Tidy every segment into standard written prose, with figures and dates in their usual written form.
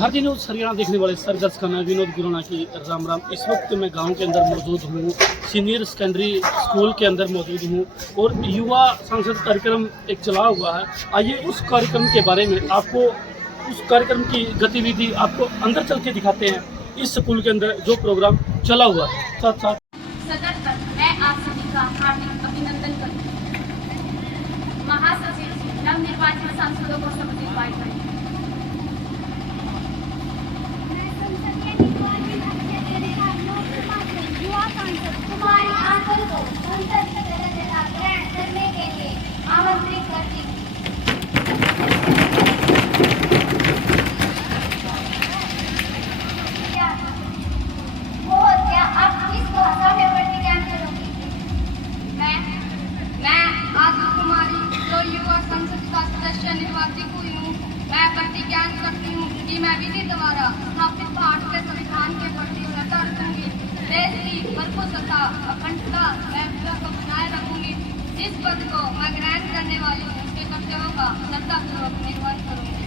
भारतीय न्यूज़ हरियाणा देखने वाले सर दर्शकों में विनोद गुराना की राम राम। इस वक्त मैं गांव के अंदर मौजूद हूँ, सीनियर सेकेंडरी स्कूल के अंदर मौजूद हूँ और युवा सांसद कार्यक्रम एक चला हुआ है। आइए उस कार्यक्रम के बारे में आपको, उस कार्यक्रम की गतिविधि आपको अंदर चल के दिखाते हैं। इस स्कूल के अंदर जो प्रोग्राम चला हुआ है, साथ साथ सदर पर मैं आप सभी का हार्दिक अभिनंदन करती हूँ। महासचिव नवनिर्वाचित सांसदों को शपथ दिलवाई गई। तुम्हारी आंचल को संसद सदस्यता ग्रहण करने के लिए आमंत्रित करती हूँ। क्या आप किस भाषा में प्रतिज्ञान करोगी? मैं आदि कुमारी जो युवा संसद का सदस्य निर्वाचित हुई हूँ, मैं प्रतिज्ञान करती हूँ कि मैं विधि द्वारा स्थापित भारत के संविधान के प्रति श्रद्धा रखूंगी, देश की प्रभुसत्ता अखंडता को बनाए रखूंगी। इस पद को मैं ग्रहण करने वाली हूँ, उसके कर्तव्यों का श्रद्धापूर्वक निर्वहन करूंगी।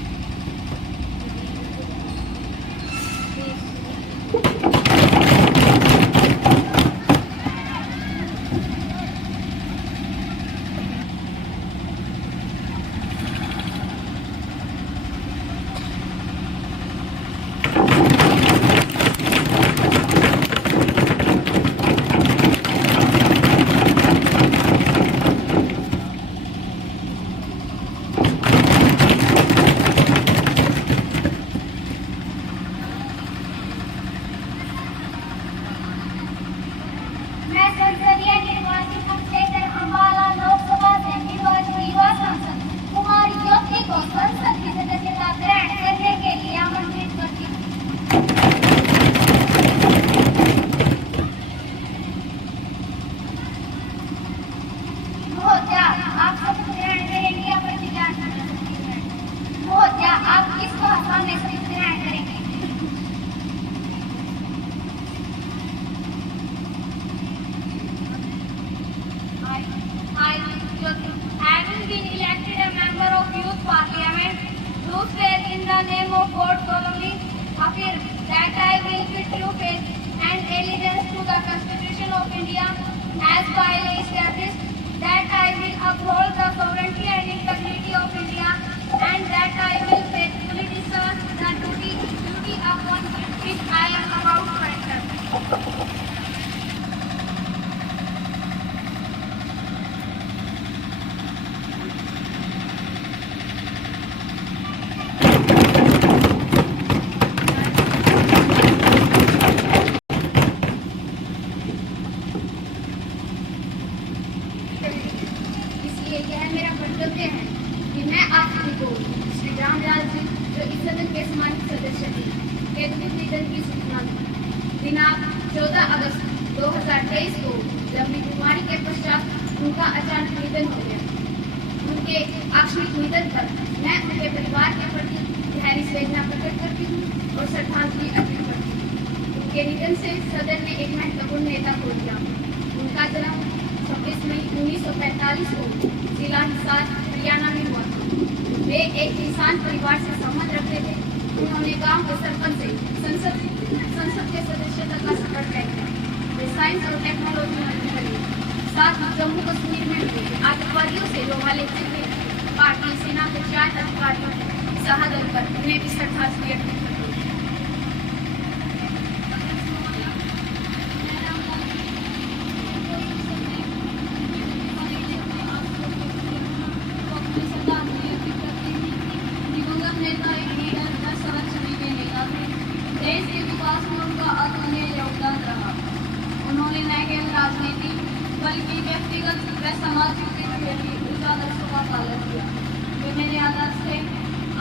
मैं संसदीय निर्वाचित क्षेत्र अम्बाला लोकसभा से निर्वाचित युवा सांसद कुमारी ज्योति को संसद की सदस्यता ग्रहण करने के लिए आमंत्रित करती हूँ। महोदया, आप शपथ ग्रहण करेंगे या प्रतिज्ञान करेंगे? महोदया, आप किस भाषा में शपथ ग्रहण करेंगे? Having been elected a member of Youth Parliament, do swear in the name of God solemnly affirm that I will be true faith and allegiance to the Constitution of India as by law established, that I will uphold the sovereignty and integrity of India, and that I will faithfully discharge the duty upon which I am about to enter. इसलिए यह मेरा कर्तव्य है कि मैं आप सभी को श्री रामलाल जी जो इस सदन के सम्मानित सदस्य थे के निधन की सूचना दी। दिनांक 14 अगस्त 2023 को लंबी बीमारी के पश्चात उनका अचानक निधन हो गया। उनके आकस्मिक निधन पर मैं उनके परिवार के प्रति गहरी संवेदना प्रकट करती हूँ और श्रद्धांजलि अर्पित करती हूँ। उनके निधन से सदन ने एक महत्वपूर्ण नेता खो दिया। उनका जन्म 26 मई 1945 को जिला हिसार हरियाणा में हुआ था। वे एक किसान परिवार से संबंध रखते थे। उन्होंने गांव के सरपंच से संसद के सदस्य तक का सफर तय किया। वे साइंस और टेक्नोलॉजी मंत्री बने। साथ ही जम्मू कश्मीर में आतंकवादियों से लोहा लेते हुए पार्टी सेना के 4 अधिकारियों ने शहादत पर उन्हें भी श्रद्धांजलि अर्पित की। देश के विकास में उनका अतुलनीय योगदान रहा। उन्होंने न केवल राजनीति बल्कि व्यक्तिगत व सामाजिक जीवन में भी उस आदर्शों का पालन किया। वे मेरे आदर्श थे।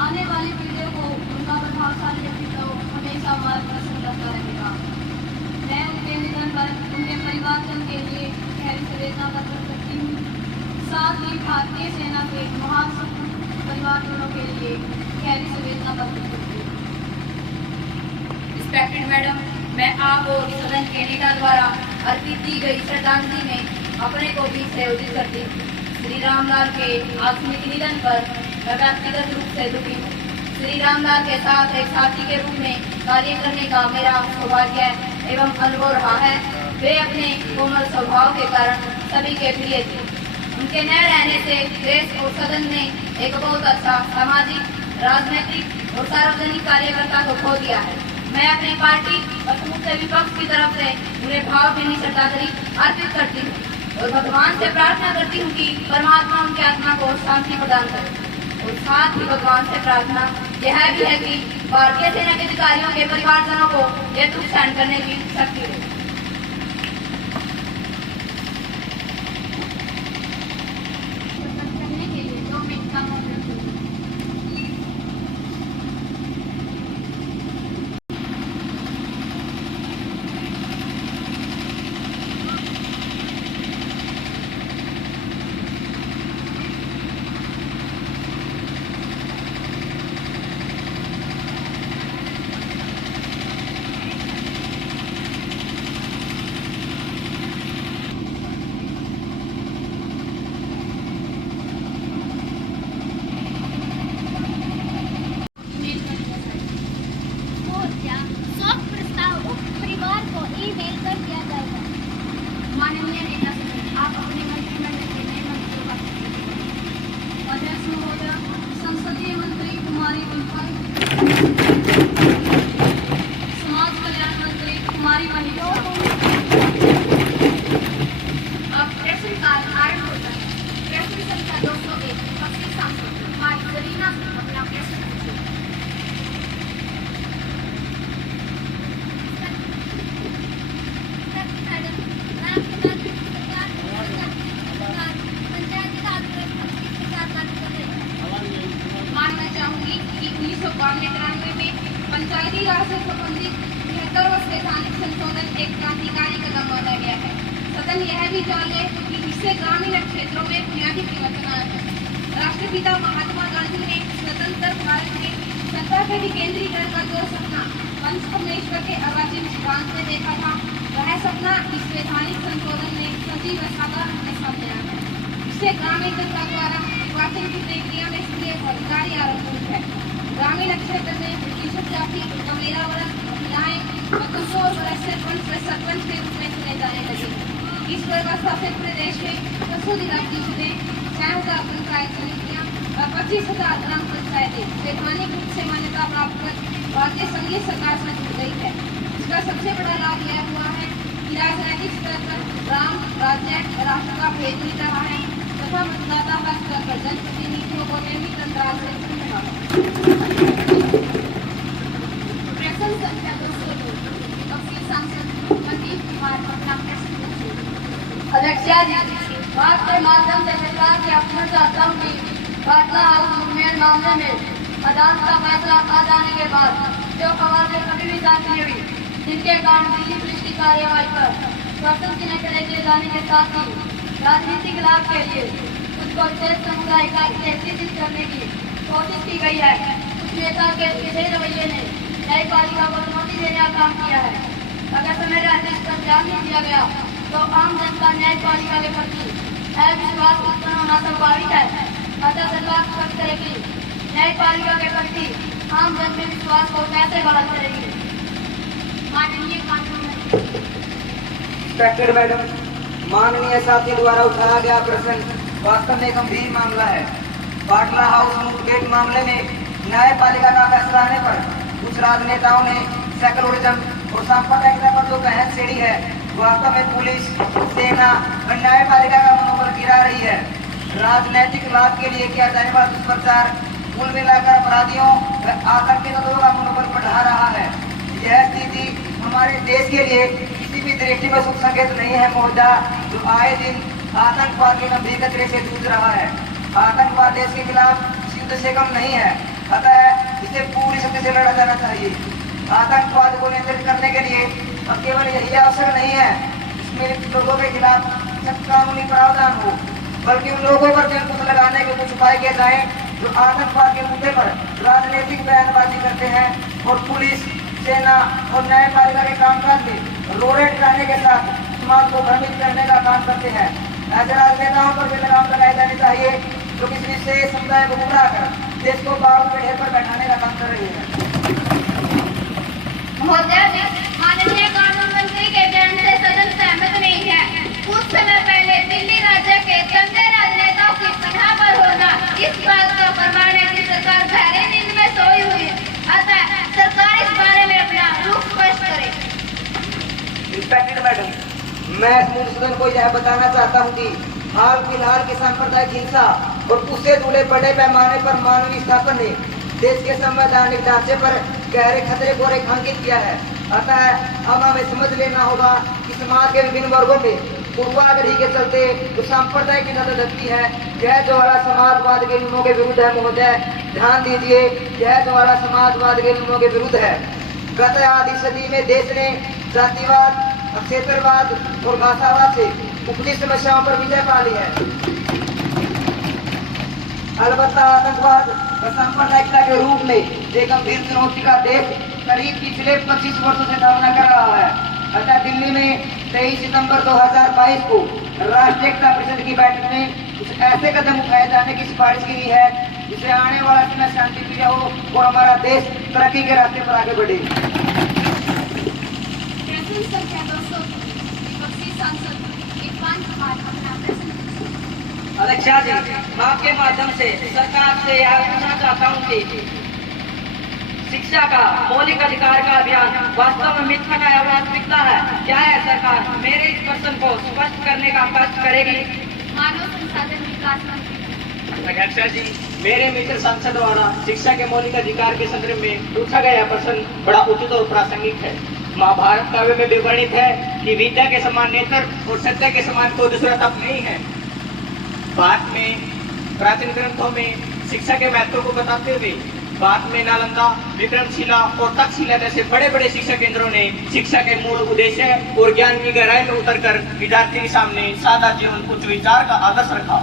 आने वाली पीढ़ियों को उनका प्रभावशाली व्यक्तित्व हमेशा मार्गदर्शन करता रहेगा। मैं उनके निधन पर उनके परिवारजन के लिए गहरी संवेदना प्रकट करती हूँ। साथ ही भारतीय सेना के महान परिवारजनों के लिए गहरी संवेदना प्रकट करती हूँ। रिस्पेक्टेड मैडम, मैं आप और सदन के नेता द्वारा अर्पित की गई श्रद्धांजलि में अपने को भी संयोजित करती हूँ। श्री रामलाल के आकस्मिक निधन पर मैं व्यक्तिगत रूप से दुखी हूँ। श्री रामलाल के साथ एक साथी के रूप में कार्य करने का मेरा सौभाग्य एवं अनुभव रहा है। वे अपने कोमल स्वभाव के कारण सभी के प्रिय थे। उनके न रहने से देश और सदन ने एक बहुत अच्छा सामाजिक, राजनीतिक और सार्वजनिक कार्यकर्ता को खो दिया है। मैं अपनी पार्टी और समूचे विपक्ष की तरफ से उन्हें भावभीनी श्रद्धांजलि अर्पित करती हूँ और भगवान से प्रार्थना करती हूँ कि परमात्मा उनकी आत्मा को शांति प्रदान करे। और साथ ही भगवान से प्रार्थना यह भी है कि भारतीय सेना के अधिकारियों के परिवारजनों को यह दुख सहन करने की शक्ति दे। करने के लिए 2 मिनट का मौन रखूं। माननीय नेता सदन, आप अपने मंत्रिमंडल के नए मंत्रियों का अध्यक्ष महोदय, संसदीय मंत्री कुमारी उल्फा, समाज कल्याण मंत्री कुमारी मनीषा। अब प्रश्नकाल आरंभ होता है। प्रश्न संख्या 201 पक्षी सांसद कुमारी जरीना अपना प्रश्न पूछिए। मानना चाहूंगी कि 1992-93 में पंचायती राज से संबंधित 73वां संवैधानिक संशोधन एक क्रांतिकारी कदम माना गया है। सदन यह भी जान ले कि इससे ग्रामीण क्षेत्रों में बुनियादी परिवर्तन आया है। राष्ट्रपिता महात्मा गांधी ने स्वतंत्र भारत में सत्ता के विकेंद्रीकरण का जो सपना पंच परमेश्वर के अवाजिब सिद्धांत में देखा था, वह सपना इस वैधानिक संशोधन ने सजीव साकार अपने सामने आया है। इससे ग्रामीण जनता द्वारा निर्वाचन की प्रक्रिया में सक्रिय भागीदारी आरंभ हुई है। ग्रामीण क्षेत्र में प्रतिशत जाति, कमेरा वर्ग, महिलाएं, बच्चों और सरपंच के रूप में चुने जाने लगे। इस व्यवस्था से पूरे देश में 200 जिला परिषदें, 6000 पंचायत समितियां और 25,000 ग्राम पंचायतें वैधानिक रूप से मान्यता प्राप्त कर भारतीय संघीय सरकार से जुड़ गई है। इसका सबसे बड़ा लाभ यह हुआ है कि राजनीतिक स्तर पर ग्राम, राज्य और राष्ट्र का भेद मिल रहा है तथा मतदाता का स्तर पर जनप्रतिनिधियों को नियमित अंतराल से चुन रहा है। प्रश्न संख्या 202 पक्षी सांसद मनदीप कुमार अपना प्रश्न पूछिए। अध्यक्षा जी, आपके माध्यम से सरकार से अपना चाहता हूँ कि पाटला हाउस मुठभेड़ मामले में अदालत का फैसला आ जाने के बाद जो खबरें कभी भी दाखिल हुई, जिनके कारण दिल्ली पुलिस की कार्रवाई पर प्रशासन की नजरें किए जाने के साथ ही राजनीतिक लाभ के लिए उसको विशेष समुदाय का तहसील करने की कोशिश की गई है। कुछ नेता के विशेष रवैये ने न्यायपालिका को चुनौती देने का काम किया है। अगर समय रहते इस पर ध्यान नहीं दिया गया तो आम जनता न्यायपालिका के प्रति अविश्वास उत्पन्न होना स्वाभाविक है। अतः सरकार स्पष्ट करेगी न्यायपालिका के प्रति आम जन के विश्वास को कैसे बहाल करेगी। माननीय कानून मंत्री। इंस्पेक्टर मैडम, माननीय साथी द्वारा उठाया गया प्रश्न वास्तव में गंभीर मामला है। पाटला हाउस मुठभेड़ मामले में न्यायपालिका का फैसला आने पर कुछ राजनेताओं ने सेकुलरिज्म और सांप्रदायिकता पर जो बहस छेड़ी है, वास्तव में पुलिस, सेना और न्यायपालिका का मनोबल गिरा रही है। राजनैतिक लाभ के लिए किया जाने वाला दुष्प्रचार कुल मिलाकर अपराधियों व आतंकी तत्वों का मनोबल बढ़ा रहा है। यह स्थिति हमारे देश के लिए किसी भी दृष्टि में शुभ संकेत नहीं है महोदय, जो आए दिन आतंकवाद के गंभीर खतरे से जूझ रहा है। आतंकवाद देश के खिलाफ युद्ध से कम नहीं है, अतः इसे पूरी शक्ति से लड़ा जाना चाहिए। आतंकवाद को नियंत्रित करने के लिए अब केवल यही आवश्यक नहीं है इसमें लोगों के खिलाफ सख्त कानूनी प्रावधान हो, बल्कि उन लोगों पर भी अंकुश लगाने के कुछ उपाय किए जाए जो आतंकवाद के मुद्दे पर राजनीतिक बयानबाजी करते हैं और पुलिस, सेना और न्यायपालिका के कामकाज में रोड़े टिकाने के साथ समाज को भ्रमित करने का काम करते हैं। ऐसे राजनेताओं पर भी लगाम लगाई जानी चाहिए जो किसी विशेष समुदाय को गुमराह कर देश को बाल के ढेर पर बैठाने का काम कर रही है। महोदय जी, माननीय कानून मंत्री के बयान से सदन सहमत नहीं है। कुछ समय पहले दिल्ली राज्य के गंदे राजनेताओं की पनाह पर होना इस बात का प्रमाण है कि सरकार गहरी नींद में सोई हुई है। अतः सरकार इस बारे में अपना रुख स्पष्ट करे। रिस्पेक्टेड मैडम, मैं मूल सदन को यह बताना चाहता हूँ कि हाल फिलहाल की सांप्रदायिक हिंसा और उससे जुड़े बड़े पैमाने पर मानवीय स्थापन ने देश के संवैधानिक ढांचे पर गहरे खतरे को रेखांकित किया है। अतः अब हमें समझ लेना होगा कि समाज के विभिन्न वर्गों में पूर्वाग्रही के चलते जो सांप्रदायिक की नजर रखती है, यह द्वारा समाजवाद के नियमों के विरुद्ध है। महोदय ध्यान दीजिए, यह द्वारा समाजवाद के नियमों के विरुद्ध है। गत आधी सदी में देश ने जातिवाद, क्षेत्रवाद और भाषावाद से उपजी समस्याओं पर विजय पा ली है। अलबत्ता आतंकवाद व सांप्रदायिकता के रूप में एक गंभीर चुनौती का देश करीब पिछले 25 वर्षों से सामना कर रहा है। अतः दिल्ली में 23 सितंबर 2022 को राष्ट्रीय एकता परिषद की बैठक में कुछ ऐसे कदम उठाए जाने की सिफारिश की गई है जिससे आने वाला समय शांतिप्रिय हो और हमारा देश तरक्की के रास्ते पर आगे बढ़े। संख्या 200 विपक्षी सांसद इरफान कुमार अपना प्रश्न। अध्यक्षा जी, मैं आपके माध्यम से सरकार से यह पूछना चाहता हूँ कि शिक्षा का मौलिक अधिकार का अभियान वास्तव में मिथ्या या वास्तविकता है? क्या है सरकार मेरे इस प्रश्न को स्पष्ट करने का कष्ट करेगी? मानव संसाधन विकास मंत्री। अध्यक्षा जी, मेरे मित्र सांसद द्वारा शिक्षा के मौलिक अधिकार के संदर्भ में पूछा गया प्रश्न बड़ा उचित और प्रासंगिक है। महाभारत काव्य में विवर्णित है कि विद्या के समान नेत्र और सत्य के समान कोई दूसरा तप नहीं है। भारत में प्राचीन ग्रंथों में शिक्षा के महत्व को बताते हुए बाद में नालंदा, विक्रमशिला और तक्षशिला जैसे बड़े बड़े शिक्षा केंद्रों ने शिक्षा के मूल उद्देश्य और ज्ञान की गहराई में उतरकर विद्यार्थी के सामने सादा जीवन उच्च विचार का आदर्श रखा।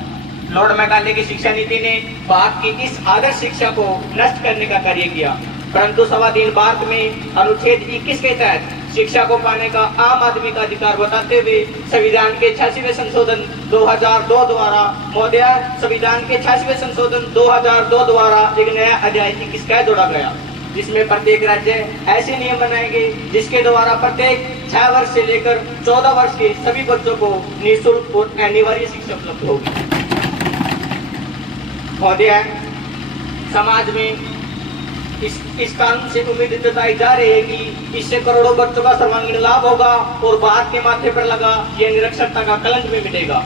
लॉर्ड मैकाले की शिक्षा नीति ने भारत की इस आदर्श शिक्षा को नष्ट करने का कार्य किया, परंतु स्वाधीन भारत में अनुच्छेद 21 के तहत शिक्षा को पाने का आम आदमी का अधिकार बताते हुए संविधान के 86वें संशोधन 2002 द्वारा महोदय संविधान के 86वें संशोधन 2002 द्वारा एक नया अध्याय 21 का जोड़ा गया, जिसमें प्रत्येक राज्य ऐसे नियम बनाए गए जिसके द्वारा प्रत्येक 6 वर्ष से लेकर 14 वर्ष के सभी बच्चों को निःशुल्क और अनिवार्य शिक्षा उपलब्ध होगी। महोदय, समाज में इस कानून से उम्मीद जताई जा रही है कि इससे करोड़ों बच्चों का सर्वांगीण लाभ होगा और भारत के माथे पर लगा यह निरक्षरता का कलंक भी मिटेगा।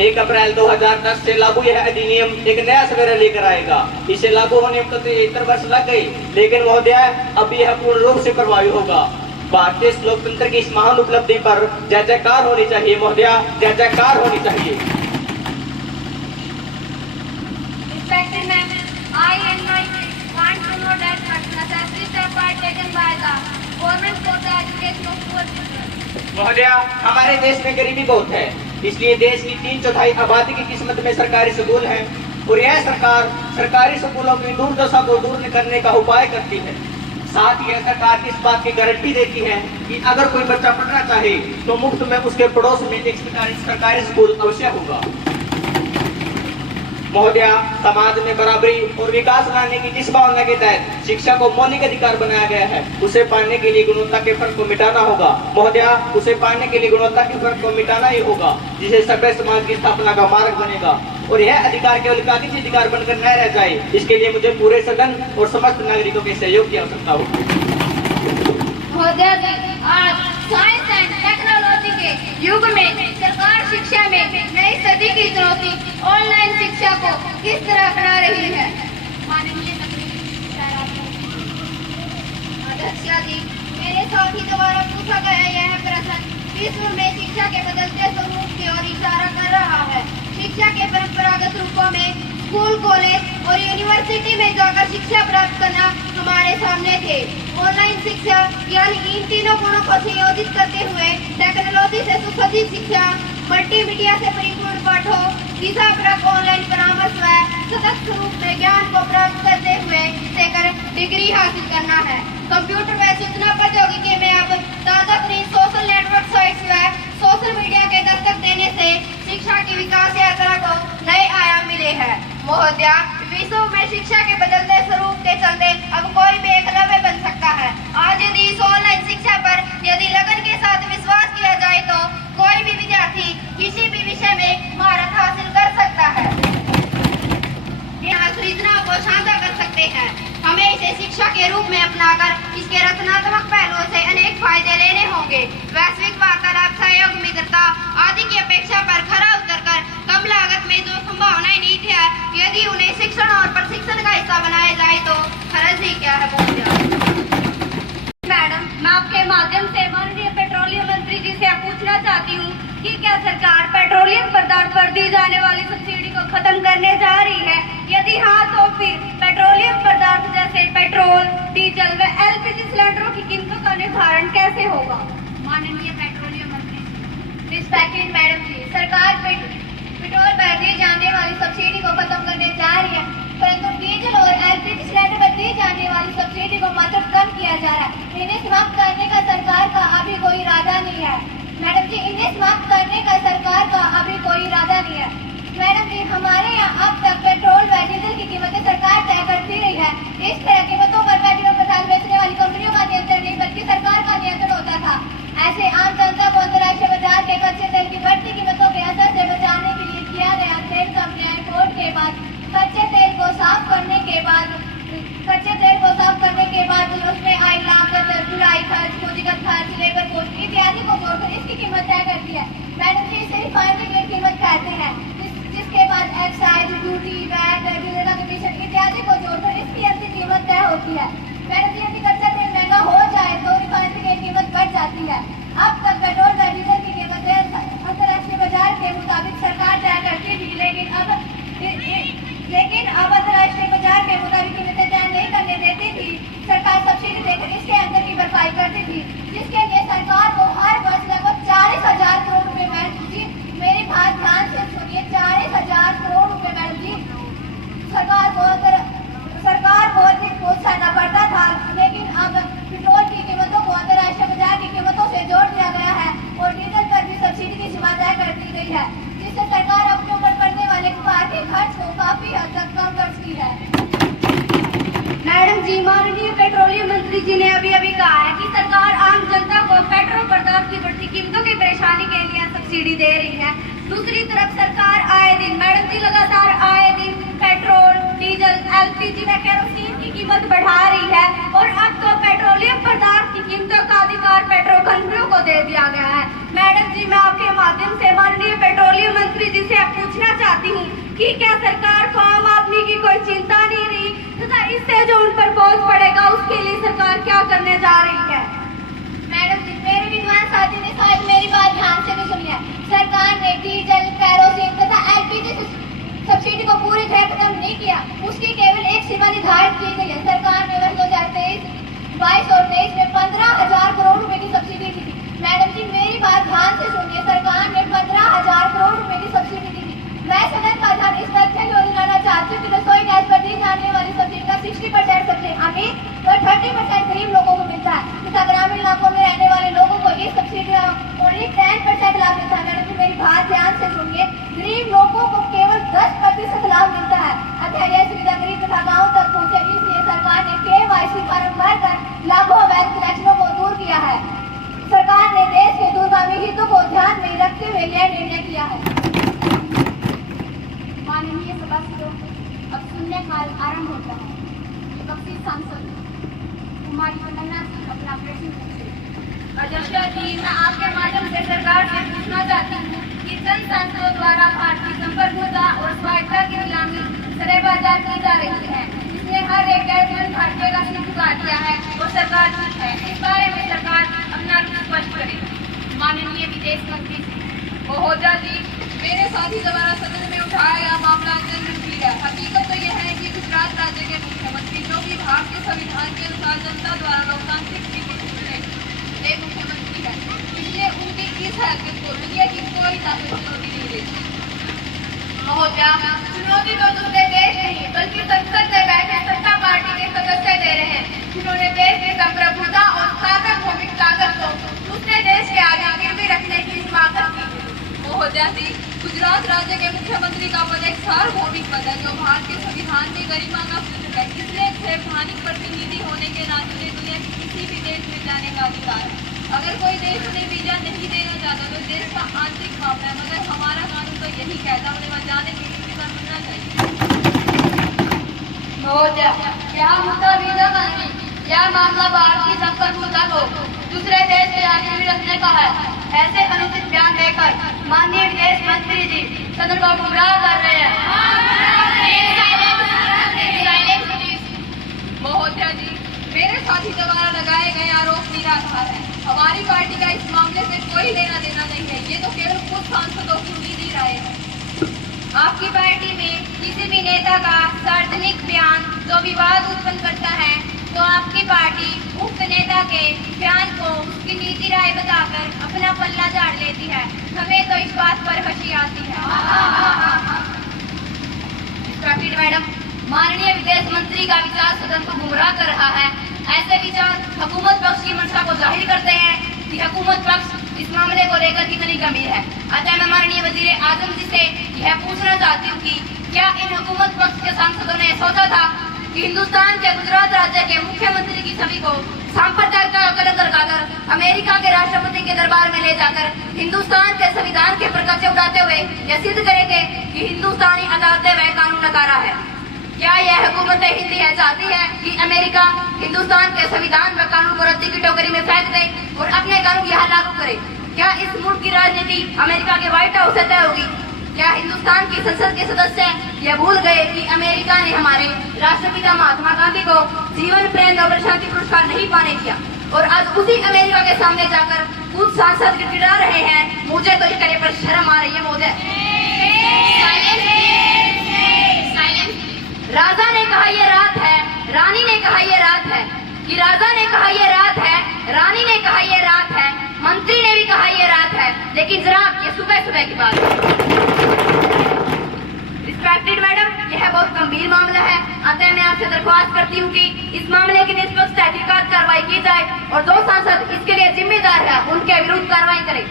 1 अप्रैल 2010 से लागू यह अधिनियम एक नया सवेरा लेकर आएगा। इसे लागू होने में तो 73 वर्ष लग गए, लेकिन महोदय अब यह पूर्ण रूप से प्रभावी होगा। भारतीय लोकतंत्र की इस महान उपलब्धि पर जय जयकार होनी चाहिए। महोदय, जय जयकार होनी चाहिए। I and my want to know that necessary steps are taken by the government for the education of poor children. महोदय, हमारे देश में गरीबी बहुत है, इसलिए देश की 3/4 आबादी की किस्मत में सरकारी स्कूल हैं और यह सरकार सरकारी स्कूलों की दुर्दशा को दूर करने का उपाय करती है। साथ ही सरकार इस बात की गारंटी देती है कि अगर कोई बच्चा पढ़ना चाहे तो मुफ्त में उसके पड़ोस में एक सरकारी स्कूल अवश्य होगा। महोदय, समाज में बराबरी और विकास लाने की जिस भावना के तहत शिक्षा को मौलिक अधिकार बनाया गया है, उसे पाने के लिए गुणवत्ता के फर्क को मिटाना होगा। महोदय, उसे पाने के लिए गुणवत्ता के फर्क को मिटाना ही होगा, जिसे सभ्य समाज की स्थापना का मार्ग बनेगा और यह अधिकार केवल कागजी अधिकार बनकर न रह जाए। इसके लिए मुझे पूरे सदन और समस्त नागरिकों के सहयोग की आवश्यकता होगी। महोदय जी, आज साइंस एंड टेक्नोलॉजी के युग में सरकार शिक्षा में नई सदी की चुनौती ऑनलाइन शिक्षा को किस तरह अपना रही है? माननीय अध्यक्षा जी, मेरे साथी द्वारा पूछा गया यह प्रश्न विश्व में शिक्षा के बदलते स्वरूप की ओर इशारा कर रहा है। शिक्षा के परंपरागत रूपों में स्कूल, कॉलेज और यूनिवर्सिटी में जाकर शिक्षा प्राप्त करना हमारे सामने थे। ऑनलाइन शिक्षा यानी इन तीनों गुणों को संयोजित करते हुए टेक्नोलॉजी से सुसज्जित शिक्षा, मल्टीमीडिया से परिपूर्ण पाठों, दिशापरक ऑनलाइन परामर्श व सतत रूप में ज्ञान को प्राप्त करते हुए देकर डिग्री हासिल करना है। कंप्यूटर व सूचना प्रौद्योगिकी में अब तादात्म्य सोशल नेटवर्क साइट्स व सोशल मीडिया के दस्तक देने से शिक्षा की विकास यात्रा को नए आयाम मिले हैं। महोदया, विश्व में शिक्षा के बदलते स्वरूप के चलते अब कोई भी एकलव्य बन सकता है। आज यदि इस ऑनलाइन शिक्षा पर यदि लगन के साथ विश्वास किया जाए तो कोई भी विद्यार्थी किसी भी विषय में महारत हासिल कर सकता है। यहाँ सृजना को साझा कर सकते हैं। हमें इसे शिक्षा के रूप में अपनाकर इसके रचनात्मक पहलुओं से अनेक फायदे लेने होंगे। वैश्विक वार्तालाप, सहयोग, मित्रता आदि की अपेक्षा पर खरा उतरकर कम लागत में जो संभावनाएं निहित है, यदि उन्हें शिक्षण और प्रशिक्षण का हिस्सा बनाया जाए तो हर्ज ही क्या है। मैडम, मैं आपके माध्यम से माननीय पेट्रोलियम मंत्री जी से पूछना चाहती हूँ कि क्या सरकार पेट्रोलियम पदार्थ पर दी जाने वाली सब्सिडी को खत्म करने जा रही है? यदि हाँ, तो फिर पेट्रोलियम पदार्थ जैसे पेट्रोल, डीजल व एलपीजी सिलेंडरों की कीमतों का निर्धारण कैसे होगा? माननीय पेट्रोलियम मंत्री जी, रिस्पेक्टेड मैडम जी, सरकार पेट्रोल पर दी जाने वाली सब्सिडी को खत्म करने जा रही है, परंतु डीजल और एलपीजी सिलेंडर पर दी जाने वाली सब्सिडी को मात्र कम किया जा रहा है। इन्हें समाप्त करने का सरकार का अभी कोई इरादा नहीं है। मैडम जी, इन्हें समाप्त करने का सरकार का अभी कोई इरादा नहीं है। मैडम जी, हमारे यहाँ अब तक पेट्रोल व डीजल की कीमतें सरकार तय करती रही है। इस तरह कीमतों पर पेट्रोल पदार्थ बेचने वाली कंपनियों का नियंत्रण नहीं बल्कि सरकार का नियंत्रण होता था। ऐसे आम जनता को अंतर्राष्ट्रीय बाजार के कच्चे तेल की बढ़ती कीमतों के असर से बचाने के लिए किया गया तेल कंपनियां इंपोर्ट के बाद कच्चे तेल को साफ करने के बाद उसमें आई लागत, ढुलाई खर्च, पूंजीगत खर्च, लेबर कॉस्ट इत्यादि को जोड़कर इसकी कीमत तय करती है। मैडम जी, इसे रिफाइनरी ग्रेड कीमत कहते हैं, जिसके बाद excise, duty, VAT, diesel commission इत्यादि को जोड़कर इसकी अंतिम कीमत तय होती है। मैडम जी, यदि कच्चा तेल महंगा हो जाए तो रिफाइनरी ग्रेड कीमत बढ़ जाती है। अब तक पेट्रोल व डीजल की कीमतें अंतर्राष्ट्रीय बाजार के मुताबिक सरकार तय करती थी, लेकिन अब अंतर्राष्ट्रीय बाजार के मुताबिक कीमतें तय नहीं करने देती थी। सरकार सब्सिडी देकर इसके अंदर की भरपाई करती थी, जिसके लिए सरकार को हर वर्ष लगभग 40,000 करोड़ रुपए, मैडम जी मेरी बात ध्यान से सुनिए, 40,000 करोड़ रुपए मैडम जी सरकार को अधिक पहुंचाना पड़ता था। लेकिन अब पेट्रोल की कीमतों को अंतर्राष्ट्रीय बाजार की कीमतों से जोड़ दिया गया है और डीजल पर भी सब्सिडी की सीमा तय कर दी गई है, जिससे सरकार अपने ऊपर पड़ने वाले बाकी खर्च को काफी हद तक कम कर सकी है। मैडम जी, माननीय पेट्रोलियम मंत्री जी ने अभी कहा है कि सरकार आम जनता को पेट्रोल पदार्थ की बढ़ती कीमतों की परेशानी के लिए सब्सिडी दे रही है। दूसरी तरफ सरकार आए दिन, मैडम जी लगातार आए दिन पेट्रोल, डीजल, एलपीजी व केरोसिन की कीमत बढ़ा रही है और अब तो पेट्रोलियम पदार्थ की कीमतों का अधिकार पेट्रोल कंपनियों को दे दिया गया है। मैडम जी, मैं आपके माध्यम से माननीय पेट्रोलियम मंत्री जी से पूछना चाहती हूँ कि क्या सरकार को आम आदमी की कोई चिंता नहीं रही तथा इससे जो उन पर बोझ पड़ेगा उसके लिए सरकार क्या करने जा रही है? मैडम जी, मेरे विद्वान साथी ने शायद मेरी बात ध्यान से नहीं सुनी है। सरकार ने डीजल, केरोसिन तथा एलपीजी सब्सिडी को पूरी तरह खत्म नहीं किया, उसकी केवल एक सीमा निर्धारित की गई है। सरकार ने वर्ष 2023, 22 और 23 में 15,000 करोड़ रुपए की सब्सिडी दी थी। मैडम जी, मेरी बात ध्यान से सुनिए, सरकार ने 15,000 करोड़ रुपए की सब्सिडी दी थी। मैं सदन का ध्यान इस तथ्य की ओर दिलाना चाहती हूँ कि रसोई गैस पर दी जाने वाली सब्सिडी का 60% सबसे अमीर और 30% गरीब लोगों को मिलता है तथा ग्रामीण इलाकों में रहने वाले लोगों को ये सब्सिडी ओनली 10% लाभ मिलता है। मैडम जी, मेरी बात ध्यान से सुनिए, गरीब लोगों को केवल 10% लाभ मिलता है। अतः यह सुविधा गरीब तथा गाँव तक पहुँचे, इसलिए सरकार ने KYC फॉर्म भरकर लाखों अवैध कनेक्शनों को दूर किया है। सरकार ने देश के दूरगामी हितों को ध्यान में रखते हुए यह निर्णय किया है। माननीय सदस्यों, अब शून्यकाल आरंभ होता है। विपक्षी सांसद कुमारी कन्ना जी अपना प्रश्न पूछें। अध्यक्ष जी, मैं आपके माध्यम से सरकार से पूछना चाहती हूँ कि जन सांसदों द्वारा भारतीय संप्रभुता और स्वायत्तता की नीलामी सरेबाजार की जा रही है, जिसने हर एक गैरजन भारतीय का सिर झुका दिया है और सरकार चुप है। इस बारे में सरकार अपना रुख स्पष्ट करे। माननीय विदेश मंत्री महोदया जी, मेरे साथी द्वारा सदन में उठाया गया मामला अत्यंत गंभीर है। हकीकत तो यह है कि गुजरात राज्य के मुख्यमंत्री, जो कि भारतीय संविधान के अनुसार जनता द्वारा लोकतांत्रिक एक मुख्यमंत्री है, इसलिए उनकी इस हरकत को दुनिया की कोई ताकत चुनौती नहीं देती। महोदया, चुनौती तो दूसरे देश नहीं बल्कि संसद में बैठे सत्ता पार्टी के सदस्य दे रहे हैं, जिन्होंने देश की संप्रभुता और सार्वभौमिक ताकत को दूसरे देश के आगे गिरवी रखने की हिमाकत की। महोदया जी, गुजरात राज्य के मुख्यमंत्री का पद एक सार्वभौमिक पद है जो भारत के संविधान की गरिमा का सूचक है। इसलिए संवैधानिक प्रतिनिधि होने के नाते उन्हें दुनिया के किसी भी देश में जाने का अधिकार है। अगर कोई देश उन्हें वीजा नहीं देना चाहता तो देश का आंतरिक मामला है, मगर हमारा कानून तो यही कहता है उन्हें वहाँ जाने के लिए वीजा मिलना चाहिए। यह मुद्दा वीजा का नहीं, यह मामला भारत की संप्रभुता को दूसरे देश के आगे भी रखने का है। ऐसे अनुचित बयान देकर माननीय विदेश मंत्री जी सदन को गुमराह कर रहे हैं। महोदया जी, मेरे साथी द्वारा लगाए गए आरोप निराधार है। हमारी पार्टी का इस मामले से कोई लेना देना नहीं है। ये तो केवल कुछ सांसदों की निजी राय है। आपकी पार्टी में किसी भी नेता का सार्वजनिक बयान जो विवाद उत्पन्न करता है तो आपकी पार्टी उक्त नेता के बयान को उसकी निजी राय बताकर अपना पल्ला झाड़ लेती है। हमें तो इस बात पर हंसी आती है। मैडम, माननीय विदेश मंत्री का विचार सदन को गुमराह कर रहा है। ऐसे विचार हुकूमत पक्ष की मंशा को जाहिर करते हैं कि हुकूमत पक्ष इस मामले को लेकर कितनी गंभीर है। अतः मैं माननीय वजीर आजम जी से यह पूछना चाहती हूँ कि क्या इन हुकूमत पक्ष के सांसदों ने सोचा था कि हिंदुस्तान के गुजरात राज्य के मुख्यमंत्री की छवि को सांप्रदायिक का कलंक लगाकर अमेरिका के राष्ट्रपति के दरबार में ले जाकर हिंदुस्तान के संविधान के प्रकाश उड़ाते हुए यह सिद्ध करेंगे कि हिंदुस्तानी अदालतें वह कानून नकारा है? क्या यह हुकूमत हिंदी है चाहती है कि अमेरिका हिंदुस्तान के संविधान व कानून को रद्दी की टोकरी में फेंक दे और अपने कानून यहाँ लागू करे? क्या इस मुल्क की राजनीति अमेरिका के व्हाइट हाउस से तय होगी? क्या हिंदुस्तान की संसद के सदस्य यह भूल गए कि अमेरिका ने हमारे राष्ट्रपिता महात्मा गांधी को जीवन प्रेम नोबेल शांति पुरस्कार नहीं पाने दिया और आज उसी अमेरिका के सामने जाकर कुछ सांसद गिड़गिड़ा रहे हैं? मुझे तो इस करे पर शर्म आ रही है महोदय। राजा ने कहा ये रात है, रानी ने कहा ये रात है, कि राजा ने कहा ये रात है, रानी ने कहा ये रात है, मंत्री ने भी कहा ये रात है, लेकिन जनाब ये सुबह सुबह की बात है। रिस्पेक्टेड मैडम, यह बहुत गंभीर मामला है। अतः मैं आपसे दरख्वास्त करती हूँ कि इस मामले की निष्पक्ष तहकीकात कार्रवाई की जाए और जो सांसद इसके लिए जिम्मेदार है उनके विरुद्ध कार्रवाई करें।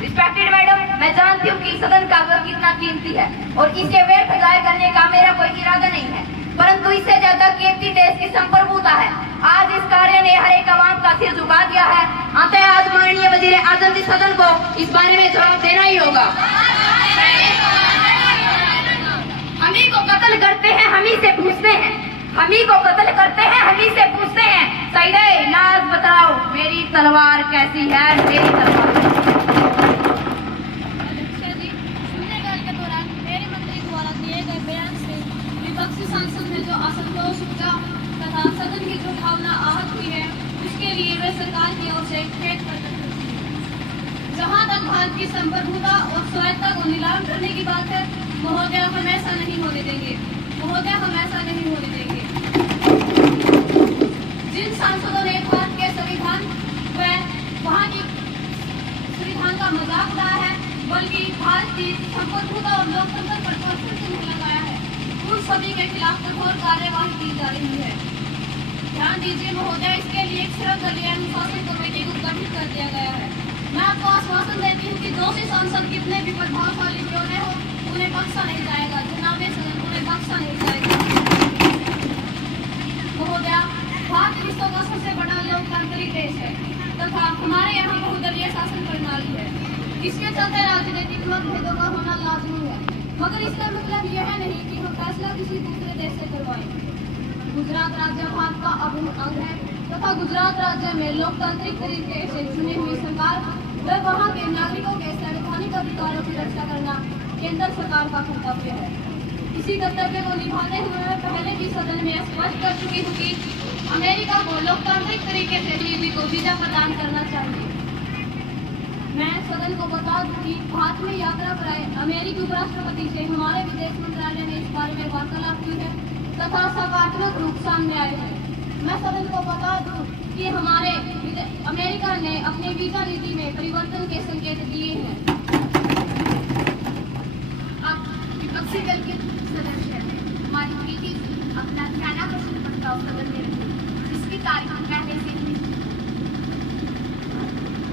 रिस्पेक्टेड मैडम, मैं जानती हूँ कि सदन का वक्त कितना कीमती है और इसे व्यर्थ जाया करने का मेरा कोई इरादा नहीं है, परंतु इससे ज्यादा कीमती देश की संप्रभुता है। आज इस कार्य ने हर एक आवाम का सिर झुका दिया है। अतः आज माननीय वजीर आजम जी सदन को इस बारे में जवाब देना ही होगा। हम ही को कत्ल करते हैं, हम ही से पूछते हैं, हम ही को कत्ल करते हैं, हम ही से पूछते हैं, सही है इलाज बताओ मेरी तलवार कैसी है, मेरी तलवार। सांसद में जो असंतोष हुआ तथा सदन की जो भावना आहत हुई है उसके लिए वे सरकार की ओर से खेद प्रकट करती है। जहाँ तक भारत की संप्रभुता और स्वायत्तता को नीलाम करने की बात है, महोदय हम ऐसा नहीं होने देंगे, महोदय हम ऐसा नहीं होने देंगे। जिन सांसदों ने भारत के संविधान व वहाँ की संविधान का मजाक उड़ाया है बल्कि भारत की संप्रभुता और लोकतंत्र पर प्रश्न चिन्ह लगाया है, उन सभी के खिलाफ कठोर कार्यवाही की जा रही है। ध्यान दीजिए महोदय, इसके लिए एक सर्वदलीय अनुशासन कमेटी को गठित कर दिया गया है। मैं आपको आश्वासन देती हूँ कि दोषी सांसद कितने भी प्रभावशाली क्यों न हो उन्हें बख्शा नहीं जाएगा। जनाब सदन, उन्हें बख्शा नहीं जाएगा। महोदय, भारत विश्व का सबसे बड़ा लोकतांत्रिक देश है तथा हमारे यहाँ बहुदलीय शासन प्रणाली है। इसके चलते राजनीतिक मतभेदों का होना लाजमी है, मगर इसका मतलब यह नहीं कि हम फैसला किसी दूसरे देश से करवाएंगे। गुजरात राज्य भारत का अभिन्न अंग है तथा गुजरात राज्य में लोकतांत्रिक तरीके से चुनी हुई सरकार व वहाँ के नागरिकों के संवैधानिक अधिकारों की रक्षा करना केंद्र सरकार का कर्तव्य है। इसी कर्तव्य को निभाते हुए मैं पहले भी सदन में स्पष्ट कर चुकी हूँ कि अमेरिका को लोकतांत्रिक तरीके से बीवी को वीजा प्रदान करना चाहिए। मैं सदन को बता दूं कि भारत में यात्रा पर आए अमेरिकी उपराष्ट्रपति से हमारे विदेश मंत्रालय ने इस बारे में वार्तालाप की है तथा सकारात्मक रूप सामने आए हैं। मैं सदन को बता दूं कि हमारे अमेरिका ने अपनी वीजा नीति में परिवर्तन के संकेत दिए हैं। अब विपक्षी दल के सदस्य हमारी प्रीति अपना ध्यानाकर्षण प्रस्ताव सदन में रखें, जिसकी तारीख पहले से ही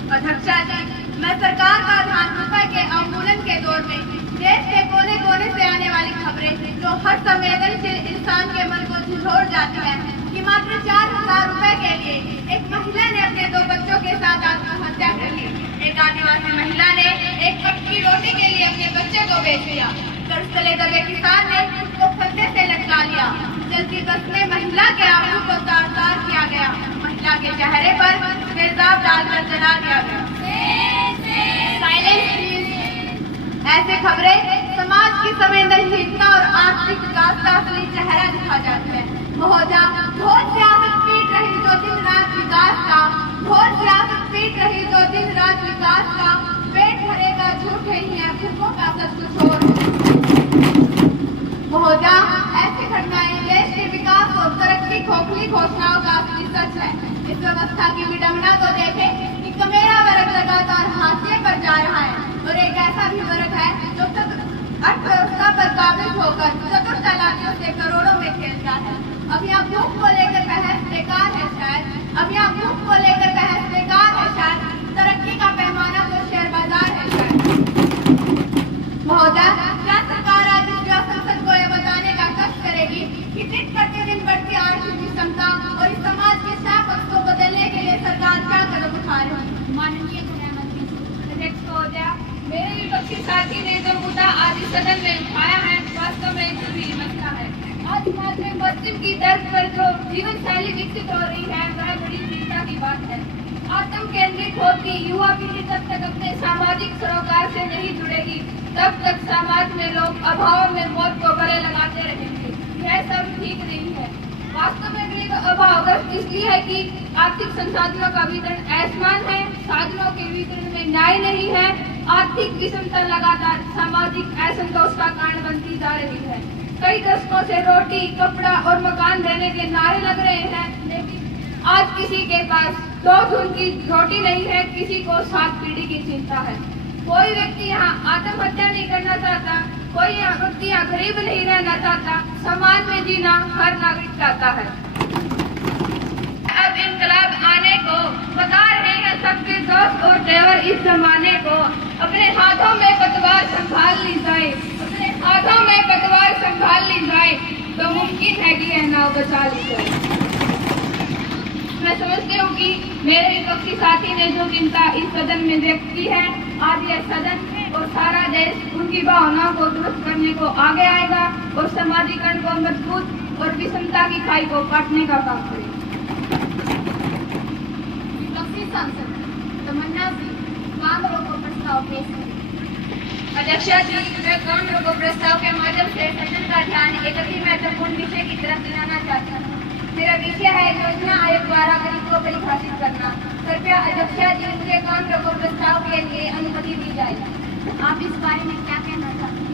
अध्यक्षा जी, मैं सरकार का ध्यान रुपए के अवमूल्यन के दौर में देश के कोने कोने से आने वाली खबरें जो हर संवेदनशील इंसान के मन को झिझोड़ जाती है कि मात्र 4,000 रुपए के लिए एक महिला ने अपने 2 बच्चों के साथ आत्महत्या कर ली। एक आदिवासी महिला ने एक पक्की रोटी के लिए अपने बच्चे को बेच दिया। कर्ज तले दबे किसान ने उसको फंदे से लटका लिया। जल्दी बस में महिला के आंसू को तार-तार किया गया। महिला के चेहरे पर तेजाब डालकर जला दिया गया। Silence please. ऐसे खबरें समाज की संवेदनशीलता और आर्थिक विकास का असली चेहरा दिखा जाती है। महोदया, घोर सियासत पीट रही जो दिन रात विकास का, घोर सियासत पीट रही जो दिन रात विकास का, पेट भरेगा झूठे ही है फिल्मों का सब कुछ और। महोदया, ऐसी घटनाएं देश के विकास और तरक्की खोखली घोषणाओं का असली सच है। इस व्यवस्था की विडंबना को देखें कि कमेरा वर्ग लगातार हाशिए पर जा रहा है और एक ऐसा भी वर्ग है जो अर्थव्यवस्था पर काबिज होकर चतुर चालाकियों से करोड़ों में खेलता है। अब यहाँ भूख को लेकर बहस बेकार है शायद, अब यहाँ भूख को लेकर बहस बेकार है शायद, तरक्की का पैमाना तो शेयर बाजार है शायद। महोदया, क्या सरकार आज इस संसद को यह बताने का कष्ट करेगी कि दिन प्रतिदिन बढ़ती आर्थिक विषमता और इस समाज के शापक को बदलने के लिए सरकार क्या कदम उठा रही है? माननीय प्रधानमंत्री अध्यक्ष महोदया, मेरे विपक्षी साथी ने जो मुद्दा आज इस सदन में उठाया है वास्तव में एक गंभीर मसला है। आज समाज में बच्चों की दर्द पर जो जीवन शैली विकसित हो रही है वह बड़ी चिंता की बात है। आत्म केंद्रित होती युवा पीढ़ी जब तक अपने सामाजिक सरोकार से नहीं जुड़ेगी तब तक समाज में लोग अभाव में मौत को गले लगाते रहेंगे। यह सब ठीक नहीं है। वास्तव में गरीब अभावग्रस्त इसलिए है कि आर्थिक संसाधनों का वितरण असमान है, साधनों के वितरण में न्याय नहीं है, आर्थिक विषमता लगातार सामाजिक असंतोष का कारण बनती जा रही है। कई दशकों से रोटी, कपड़ा और मकान देने के नारे लग रहे हैं, लेकिन आज किसी के पास 2 धुन की रोटी नहीं है, किसी को 7 पीढ़ी की चिंता है। कोई व्यक्ति यहाँ आत्महत्या नहीं करना चाहता, कोई व्यक्ति यहाँ गरीब नहीं रहना चाहता, समाज में जीना हर नागरिक चाहता है। अब इनकलाब आने को बता रहे हैं सबके दोस्त और देवर इस जमाने को, अपने हाथों में पतवार संभाल ली जाए, अपने हाथों में पतवार संभाल ली जाए तो मुमकिन है कि यह नाव बचा ली जाए। मैं समझती हूँ कि मेरे विपक्षी साथी ने जो चिंता इस सदन में व्यक्त की है, आज यह सदन और सारा देश उनकी भावनाओं को दुरुस्त करने को आगे आएगा और समाजीकरण को मजबूत और विषमता की खाई को काटने का काम करेगा। विपक्षी सांसद तमन्ना जी मांग रोको प्रस्ताव पेश करें। अध्यक्षा जी, मैं काम रोको प्रस्ताव के माध्यम से सदन का ध्यान एक अति महत्वपूर्ण विषय की तरफ दिलाना चाहता हूँ। मेरा विषय है योजना आयोग द्वारा गरीब को परिभाषित करना। कृपया अध्यक्षा जी मुझे काम रोको प्रस्ताव के लिए अनुमति दी जाए। आप इस बारे में क्या कहना चाहते हैं?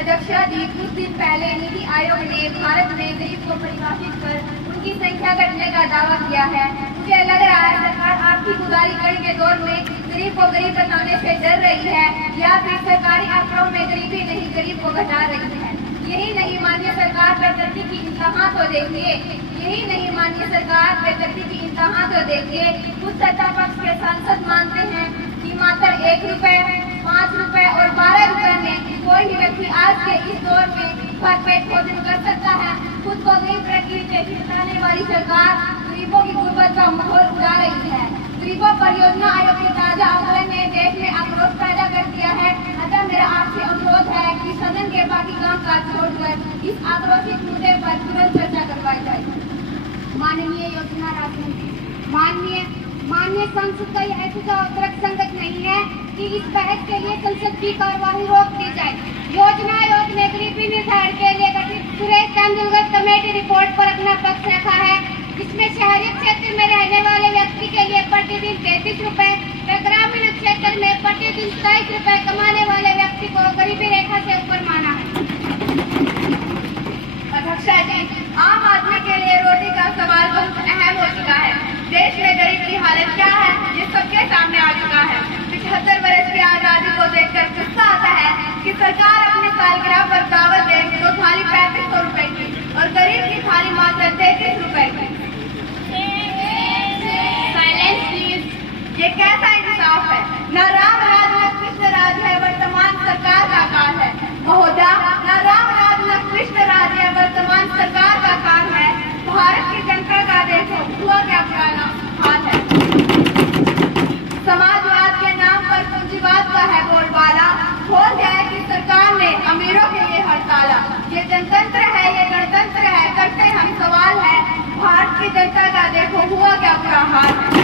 अध्यक्षा जी, कुछ दिन पहले नीति आयोग ने भारत में गरीब को परिभाषित कर उनकी संख्या घटने का दावा किया है। मुझे लग रहा है सरकार आर्थिक उदारीकरण के दौर में गरीब को गरीब बताने से डर रही है या फिर सरकारी आंकड़ों में गरीबी नहीं गरीब को घटा रही है। यही नहीं माननीय सरकार बेदर्दी की इंतहा तो देखिए, यही नहीं माननीय सरकार बेदर्दी की इंतहा तो देखिए। कुछ सत्ता पक्ष के सांसद मानते हैं कि मात्र 1 रुपए, 5 रुपए और 12 रुपए में कोई भी व्यक्ति आज के इस दौर में भरपेट भोजन कर सकता है। खुद को गरीब प्रकृति से खिलाने वाली सरकार गरीबों की गुर्बत का माहौल उड़ा रही है। गरीबों परियोजना आयोग के ताजा आंकलन ने देश में आक्रोश पैदा कर दिया है। अतः मेरा आपसे अनुरोध है कि सदन के बाकी कामकाज छोड़कर इस आक्रोशित मुद्दे पर तुरंत चर्चा करवाई जाए। माननीय योजना राज्य मंत्री, माननीय संसद का यह सुझाव तर्कसंगत नहीं है कि इस बहस के लिए संसद की कार्यवाही रोक दी जाए। योजना आयोग ने गरीबी निर्धारण के लिए गठित सुरेश तेंदुलकर कमेटी रिपोर्ट पर अपना पक्ष रखा है, जिसमें शहरी क्षेत्र में रहने वाले व्यक्ति के लिए प्रतिदिन 33 रुपए व ग्रामीण क्षेत्र में प्रतिदिन 27 रुपए कमाने वाले व्यक्ति को गरीबी रेखा से ऊपर माना है। अध्यक्षा जी, आम आदमी के लिए रोटी का सवाल बहुत अहम हो चुका है। देश में गरीब की हालत क्या है ये सबके सामने आ चुका है। 75 वर्ष की आजादी को देखकर गुस्सा आता है कि सरकार अपनी सालगिरह पर दावत दे तो थाली 3500 रुपए की और गरीब की थाली मात्र 33 रुपए की। की जनता का देखो हुआ क्या बुरा हाल है।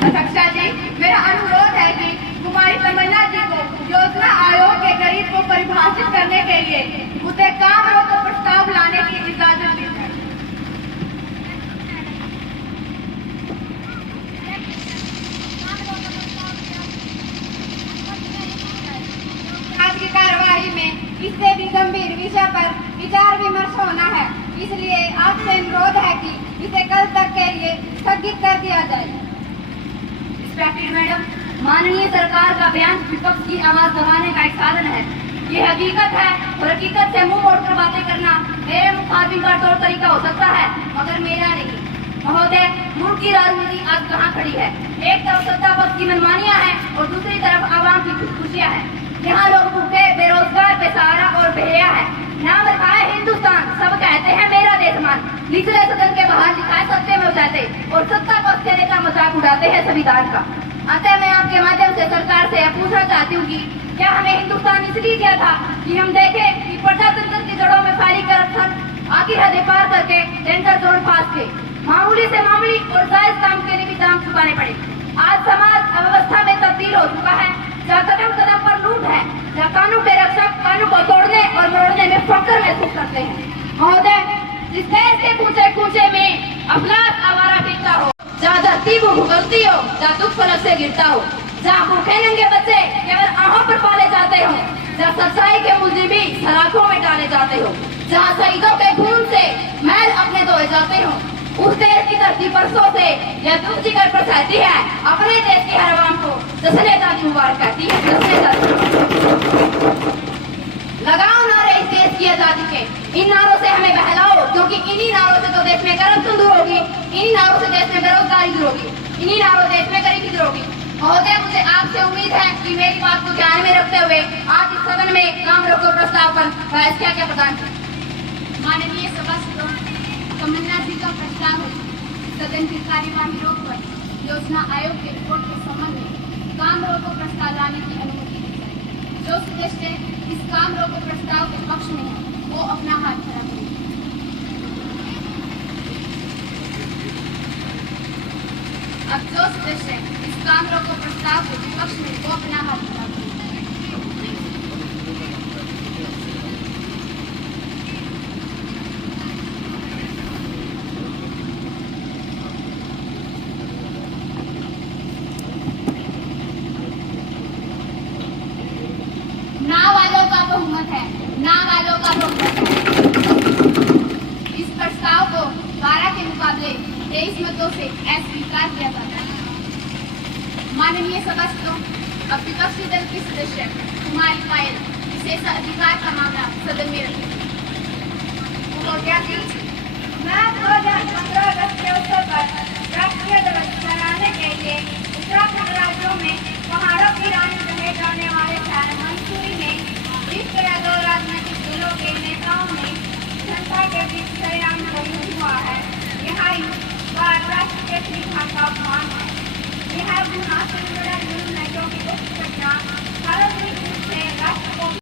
अध्यक्षा जी, मेरा अनुरोध है कि कुमारी तमन्ना जी को योजना आयोग के गरीब को परिभाषित करने के लिए उसे काम रोको प्रस्ताव लाने की इजाजत दी जाए। आज की कार्यवाही में इससे भी गंभीर विषय पर विचार विमर्श होना है, इसलिए आपसे अनुरोध है कि इसे कल तक के लिए स्थगित कर दिया जाए। रिस्पेक्टेड मैडम, माननीय सरकार का बयान विपक्ष की आवाज दबाने का एक साधन है। ये हकीकत है और हकीकत से मुंह मोड़कर बातें करना मेरे मुखातिब का तौर तरीका हो सकता है, मगर मेरा नहीं। महोदय, मुल्क की राजनीति आज कहाँ खड़ी है? एक तरफ सत्ता पक्ष की मनमानियां हैं और दूसरी तरफ आवाम की खुशियां हैं। यहाँ लोग भूखे, बेरोजगार, बेसहारा और बेहया है। नाम रखा है हिंदुस्तान, सब कहते हैं मेरा देश मान। निचले सदन के बाहर लिखा है सत्य में उठाते और सत्ता पक्ष के नेता मजाक उड़ाते हैं संविधान का। अतः मैं आपके माध्यम से सरकार से पूछना चाहती हूँ कि क्या हमें हिंदुस्तान इसलिए दिया था कि हम देखें कि प्रजातंत्र की जड़ों में फैली करप्शन आखिर हदें पार करके डेंजर जोन पास के मामूली से मामूली और जायज काम के लिए भी दाम चुकाने पड़े। आज समाज अव्यवस्था में तब्दील हो चुका है, जहाँ कदम कदम पर लूट है, जहाँ कानून के रक्षक कानून को तोड़ने और मोड़ने में फक्र महसूस करते हैं। महोदय, जिस देश के कूचे कूचे में अफलास आवारा फिरता हो, जहाँ धरती को भुगतती हो, जहाँ दुख फलक से गिरता हो, जहाँ भूखे नंगे बच्चे केवल आहों पर पाले जाते हो, जहाँ सच्चाई के मुलजिम भी सलाखों में डाले जाते हो, जहाँ शहीदों के खून से मैल अपने धोए जाते हो, उस देश की धरती परसों से यह दुख जिगर पर सहती है। अपने देश की हर आवाम को जश्न-ए-आज़ादी मुबारक कहती है। लगाओ नारे इस देश की आजादी के, इन नारों से हमें बहलाओ, क्योंकि इन्हीं नारों से तो देश में करप्शन दूर होगी, इन्हीं नारों से देश में बेरोजगारी दूर होगी, इन्हीं नारों से देश में गरीबी दूर होगी। महोदय, मुझे आपसे उम्मीद है कि मेरी बात को ध्यान में रखते हुए आज इस सदन में काम रोको प्रस्ताव पर बहस क्या प्रदान करें। माननीय सभासदों, तमन्ना जी का प्रस्ताव है सदन की कार्यवाही रोककर योजना आयोग के रिपोर्ट के संबंध में काम रोको प्रस्ताव लाने की अनुमति दी जाए। जो सदस्य इस काम रोको प्रस्ताव के पक्ष में है वो अपना हाथ खड़ा करें। अब जो सदस्य इस काम रोको प्रस्ताव के विपक्ष में वो अपना हाथ खड़ा करें। ना वालों का बहुमत है, ना वालों का बहुमत है। इस प्रस्ताव को 12 के मुकाबले 23 मतों से अस्वीकार किया जाता है। माननीय सभासदों, अब विपक्षी दल की सदस्य कुमारी पायल विशेष अधिकार का मामला सदन में रखें। मैं 2015 अगस्त के अवसर पर राष्ट्रीय दिवस मनाने के लिए उत्तराखंड राज्यों में पहाड़ों की रानी कहे जाने वाले शहर मंसूरी में इस तरह दो राजनीतिक दलों के नेताओं ने जनता के बीच सरेआम हुआ है। यहाँ राष्ट्र के श्री का अपमान है।